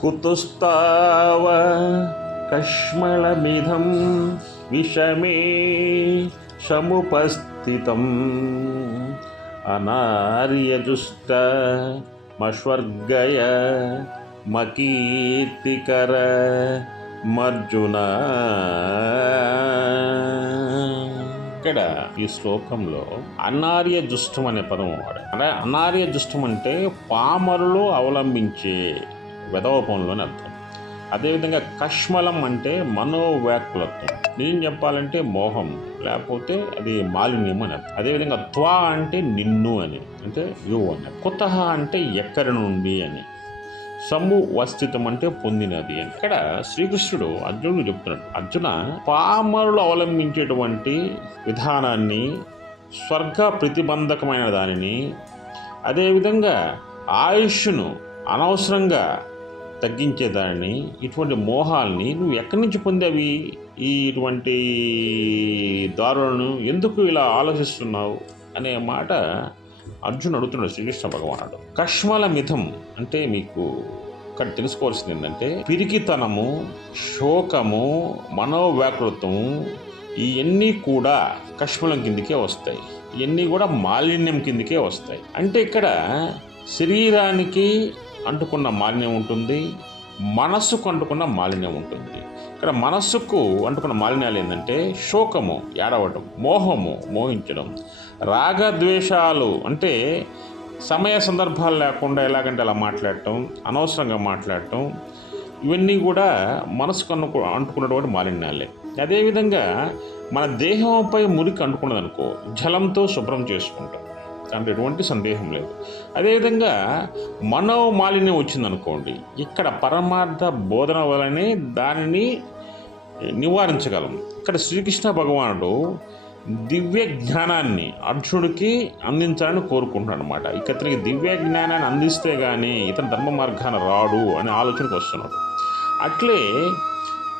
కుతుస్తావ కష్మళమిధం విషమే సముపస్థితం అనార్యజుష్ట మష్వర్గయ మకీర్తికర మర్జున. ఇక్కడ ఈ శ్లోకంలో అనార్య జుష్టం అనే పదం వాడు. అంటే అనార్య జుష్టం అంటే పామరులు అవలంబించే వెధవ పనులని అర్థం. అదేవిధంగా కష్మలం అంటే మనోవ్యాకులత్వం, నేను చెప్పాలంటే మోహం, లేకపోతే అది మాలిన్యం అని అర్థం. అదేవిధంగా త్వా అంటే నిన్ను అని, అంటే యు అని. కుతః అంటే ఎక్కడి నుండి అని. సమువస్థితం అంటే పొందినది అని. ఇక్కడ శ్రీకృష్ణుడు అర్జునుడు చెప్తున్నాడు, అర్జున, పామరులు అవలంబించేటువంటి విధానాన్ని, స్వర్గ ప్రతిబంధకమైన దానిని, అదేవిధంగా ఆయుష్ను అనవసరంగా తగ్గించేదాన్ని, ఇటువంటి మోహాల్ని నువ్వు ఎక్కడి నుంచి పొందేవి? ఇటువంటి దారులను ఎందుకు ఇలా ఆలోచిస్తున్నావు అనే మాట అర్జునుడు అడుగుతున్నాడు శ్రీకృష్ణ భగవానుడు. కష్మల మిథం అంటే మీకు ఇక్కడ తెలుసుకోవాల్సింది ఏంటంటే, పిరికితనము, శోకము, మనోవ్యాకృతము, ఇవన్నీ కూడా కష్మలం కిందకే వస్తాయి. ఇవన్నీ కూడా మాలిన్యం కిందకే వస్తాయి. అంటే ఇక్కడ శరీరానికి అంటుకున్న మాలిన్యం ఉంటుంది, మనస్సుకు అంటుకున్న మాలిన్యం ఉంటుంది. ఇక్కడ మనస్సుకు అంటుకున్న మాలిన్యాలు ఏంటంటే శోకము, ఏడవటం, మోహము, మోహించడం, రాగద్వేషాలు అంటే సమయ సందర్భాలు లేకుండా ఎలాగంటే అలా మాట్లాడటం, అనవసరంగా మాట్లాడటం, ఇవన్నీ కూడా మనసుకు అంటుకున్నటువంటి మాలిన్యాలే. అదేవిధంగా మన దేహంపై మురికి అంటుకున్నదనుకో, జలంతో శుభ్రం చేసుకుంటాం, దాంట్లో ఎటువంటి సందేహం లేదు. అదేవిధంగా మనోమాలిన్యం వచ్చిందనుకోండి, ఇక్కడ పరమార్థ బోధన వలనే దానిని నివారించగలం. ఇక్కడ శ్రీకృష్ణ భగవానుడు దివ్య జ్ఞానాన్ని అర్జునుడికి అందించాలని కోరుకుంటున్నాడు అనమాట. ఇతనికి దివ్య జ్ఞానాన్ని అందిస్తే కానీ ఇతను ధర్మ మార్గాన రాడు అనే ఆలోచనకు వస్తున్నాడు. అట్లే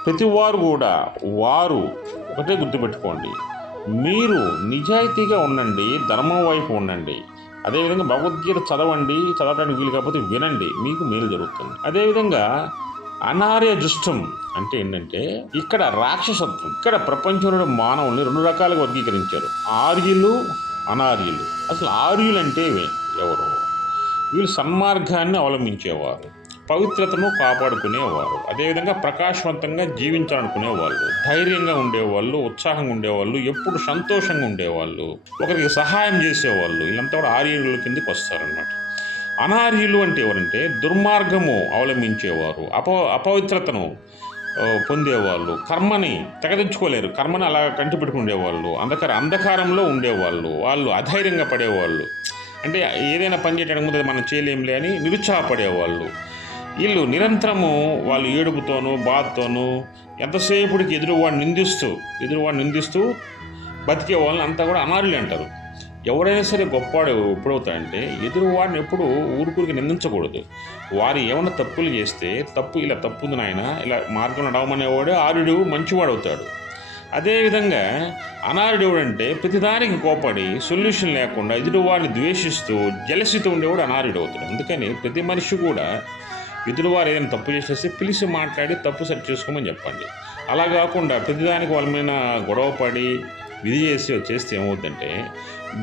ప్రతివారు కూడా వారు ఒకటే గుర్తుపెట్టుకోండి, మీరు నిజాయితీగా ఉండండి, ధర్మం వైపు ఉండండి. అదేవిధంగా భగవద్గీత చదవండి, చదవడానికి వీలు కాకపోతే వినండి, మీకు మేలు జరుగుతుంది. అదేవిధంగా అనార్య జుష్టం అంటే ఏంటంటే ఇక్కడ రాక్షసత్వం. ఇక్కడ ప్రపంచంలో మానవుల్ని రెండు రకాలుగా వర్గీకరించారు, ఆర్యులు, అనార్యులు. అసలు ఆర్యులు అంటే ఎవరు? వీళ్ళు సన్మార్గాన్ని అవలంబించేవారు, పవిత్రతను కాపాడుకునేవారు, అదేవిధంగా ప్రకాశవంతంగా జీవించాలనుకునేవాళ్ళు, ధైర్యంగా ఉండేవాళ్ళు, ఉత్సాహంగా ఉండేవాళ్ళు, ఎప్పుడు సంతోషంగా ఉండేవాళ్ళు, ఒకరికి సహాయం చేసేవాళ్ళు. వీళ్ళంతా కూడా ఆర్యుల కిందకి వస్తారన్నమాట. అనార్యులు అంటే ఎవరంటే దుర్మార్గము అవలంబించేవారు, అపవిత్రతను పొందేవాళ్ళు, కర్మని తెగదించుకోలేరు, కర్మని అలా కంటి పెట్టుకునేవాళ్ళు, అంధకారంలో ఉండేవాళ్ళు, వాళ్ళు అధైర్యంగా పడేవాళ్ళు, అంటే ఏదైనా పని చేయడానికి ముందు మనం చేయలేంలే అని నిరుత్సాహపడేవాళ్ళు. వీళ్ళు నిరంతరము వాళ్ళు ఏడుపుతోనూ బాధతోనూ ఎంతసేపుడికి ఎదురువాడిని నిందిస్తూ బతికే వాళ్ళని అంతా కూడా అనార్యులు అంటారు. ఎవరైనా సరే గొప్పవాడు ఎప్పుడవుతాడంటే ఎదురువాడిని ఎప్పుడు ఊరికి నిందించకూడదు. వారు ఏమైనా తప్పులు చేస్తే ఇలా తప్పుంది నాయన, ఇలా మార్గం నడవమనేవాడు ఆర్యుడు, మంచివాడు అవుతాడు. అదేవిధంగా అనార్యుడు ఎవడంటే ప్రతిదానికి కోపడి సొల్యూషన్ లేకుండా ఎదురువాడిని ద్వేషిస్తూ జలసితో ఉండేవాడు అనార్యుడు అవుతాడు. అందుకని ప్రతి మనిషి కూడా ఎదురువారు ఏదైనా తప్పు చేసేస్తే పిలిచి మాట్లాడి తప్పు సరి చేసుకోమని చెప్పండి. అలా కాకుండా ప్రతిదానికి వాళ్ళ మీద గొడవపడి విధి చేస్తే ఏమవుతుందంటే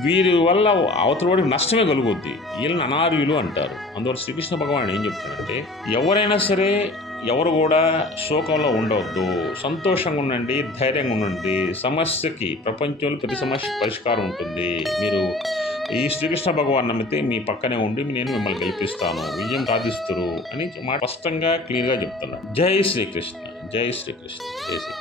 వీరి వల్ల అవతలవాడికి నష్టమే కలుగుద్ది. వీళ్ళని అనార్యులు అంటారు. అందువల్ల శ్రీకృష్ణ భగవానుడు ఏం చెప్తున్నాడంటే, ఎవరైనా సరే ఎవరు కూడా శోకంలో ఉండవద్దు, సంతోషంగా ఉండండి, ధైర్యంగా ఉండండి. సమస్యకి ప్రపంచంలో ప్రతి సమస్య పరిష్కారం ఉంటుంది. మీరు ఈ శ్రీకృష్ణ భగవాన్ నమ్మితే మీ పక్కనే ఉండి నేను మిమ్మల్ని గెలిపిస్తాను, విజయం సాధిస్తురు అని స్పష్టంగా క్లియర్గా చెప్తున్నాడు. జై శ్రీకృష్ణ, జై శ్రీకృష్ణ, జై శ్రీ.